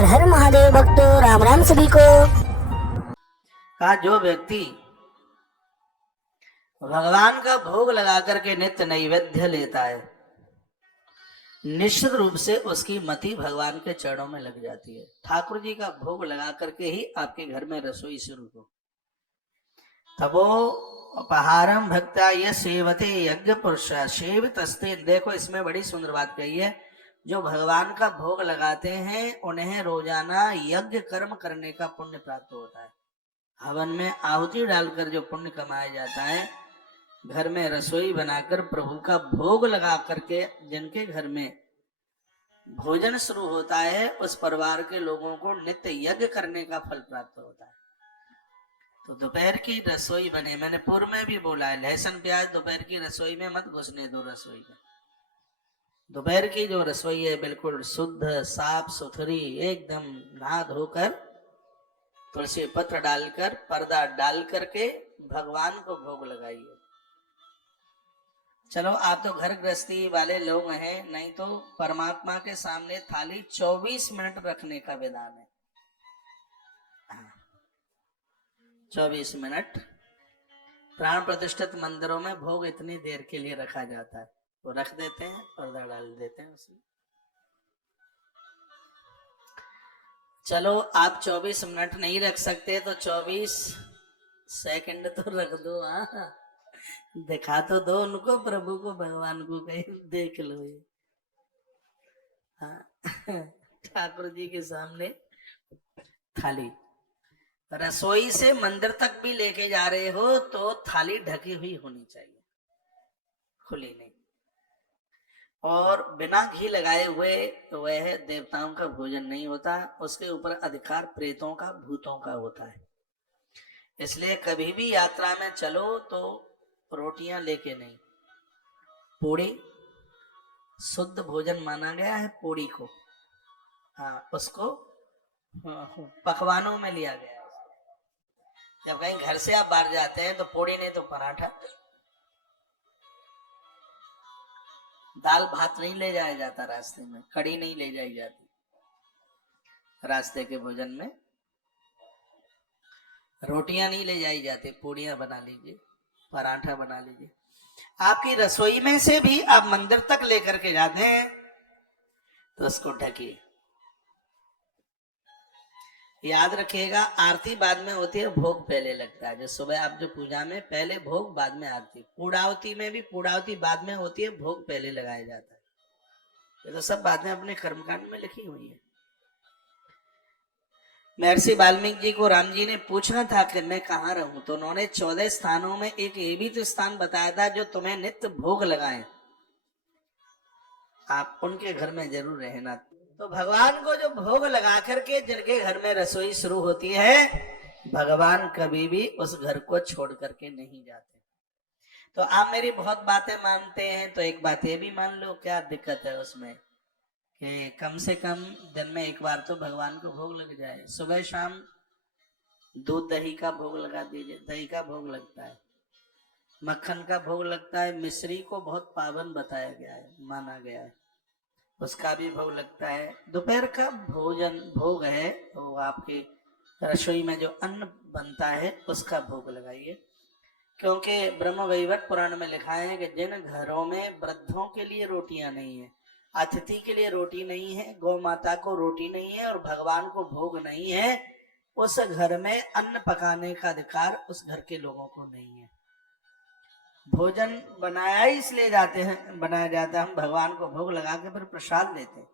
हर हर महादेव भक्तों, राम राम सभी को। कहा जो व्यक्ति भगवान का भोग लगा करके नित्य नैवेद्य लेता है, निश्चित रूप से उसकी मति भगवान के चरणों में लग जाती है। ठाकुर जी का भोग लगा करके ही आपके घर में रसोई शुरू हो, तबो उपहारम भक्ता ये सेवते यज्ञ पुरुष सेवित अस्ते। देखो इसमें बड़ी सुंदर बात कही है, जो भगवान का भोग लगाते हैं उन्हें रोजाना यज्ञ कर्म करने का पुण्य प्राप्त होता है। हवन में आहुति डालकर जो पुण्य कमाया जाता है, घर में रसोई बनाकर प्रभु का भोग लगा करके जिनके घर में भोजन शुरू होता है, उस परिवार के लोगों को नित्य यज्ञ करने का फल प्राप्त होता है। तो दोपहर की रसोई बने, मैंने पूर्व में भी बोला है, लहसुन प्याज दोपहर की रसोई में मत घुसने दो। रसोई में दोपहर की जो रसोई है बिल्कुल शुद्ध साफ सुथरी, एकदम नहा धोकर तुलसी पत्र डालकर पर्दा डाल करके भगवान को भोग लगाइए। चलो आप तो घर गृहस्थी वाले लोग हैं, नहीं तो परमात्मा के सामने थाली 24 मिनट रखने का विधान है। 24 मिनट प्राण प्रतिष्ठित मंदिरों में भोग इतनी देर के लिए रखा जाता है, वो रख देते हैं, पर्दा डाल देते हैं उसमें। चलो आप 24 मिनट नहीं रख सकते तो 24 सेकंड तो रख दो। हाँ, दिखा तो दो उनको, प्रभु को, भगवान को, कहीं देख लो ये। हाँ, ठाकुर जी के सामने थाली, रसोई से मंदिर तक भी लेके जा रहे हो तो थाली ढकी हुई होनी चाहिए, खुली नहीं। और बिना घी लगाए हुए तो वह देवताओं का भोजन नहीं होता, उसके ऊपर अधिकार प्रेतों का, भूतों का होता है। इसलिए कभी भी यात्रा में चलो तो रोटियां लेके नहीं, पूड़ी शुद्ध भोजन माना गया है पूड़ी को। हाँ, उसको पकवानों में लिया गया है। जब कहीं घर से आप बाहर जाते हैं तो पूड़ी नहीं तो पराठा, दाल भात नहीं ले जाया जाता रास्ते में, कड़ी नहीं ले जाई जाती रास्ते के भोजन में, रोटियां नहीं ले जाई जाती, पूड़ियां बना लीजिए, पराठा बना लीजिए। आपकी रसोई में से भी आप मंदिर तक लेकर के जाते हैं तो उसको ढकिए। याद रखिएगा, आरती बाद में होती है, भोग पहले लगता है। जो सुबह आप जो पूजा में पहले भोग बाद में आरती, पूर्णावती में भी पूर्णावती बाद में होती है, भोग पहले लगाया जाता है। ये तो सब बातें अपने कर्मकांड में लिखी हुई है। महर्षि वाल्मीकि जी को राम जी ने पूछा था कि मैं कहाँ रहूं, तो उन्होंने 14 स्थानों में एक ये भी तो स्थान बताया था जो तुम्हें नित्य भोग लगाए, आप उनके घर में जरूर रहना। तो भगवान को जो भोग लगा करके जिनके घर में रसोई शुरू होती है, भगवान कभी भी उस घर को छोड़ करके नहीं जाते। तो आप मेरी बहुत बातें मानते हैं तो एक बात ये भी मान लो, क्या दिक्कत है उसमें कि कम से कम दिन में एक बार तो भगवान को भोग लग जाए। सुबह शाम दूध दही का भोग लगा दीजिए, दही का भोग लगता है, मक्खन का भोग लगता है, मिश्री को बहुत पावन बताया गया है, माना गया है, उसका भी भोग लगता है। दोपहर का भोजन भोग है तो आपके रसोई में जो अन्न बनता है उसका भोग लगाइए, क्योंकि ब्रह्म वैवर्त पुराण में लिखा है कि जिन घरों में वृद्धों के लिए रोटियां नहीं है, अतिथि के लिए रोटी नहीं है, गौ माता को रोटी नहीं है और भगवान को भोग नहीं है, उस घर में अन्न पकाने का अधिकार उस घर के लोगों को नहीं है। भोजन बनाया ही इसलिए बनाया जाता है, हम भगवान को भोग लगा के फिर प्रसाद देते हैं।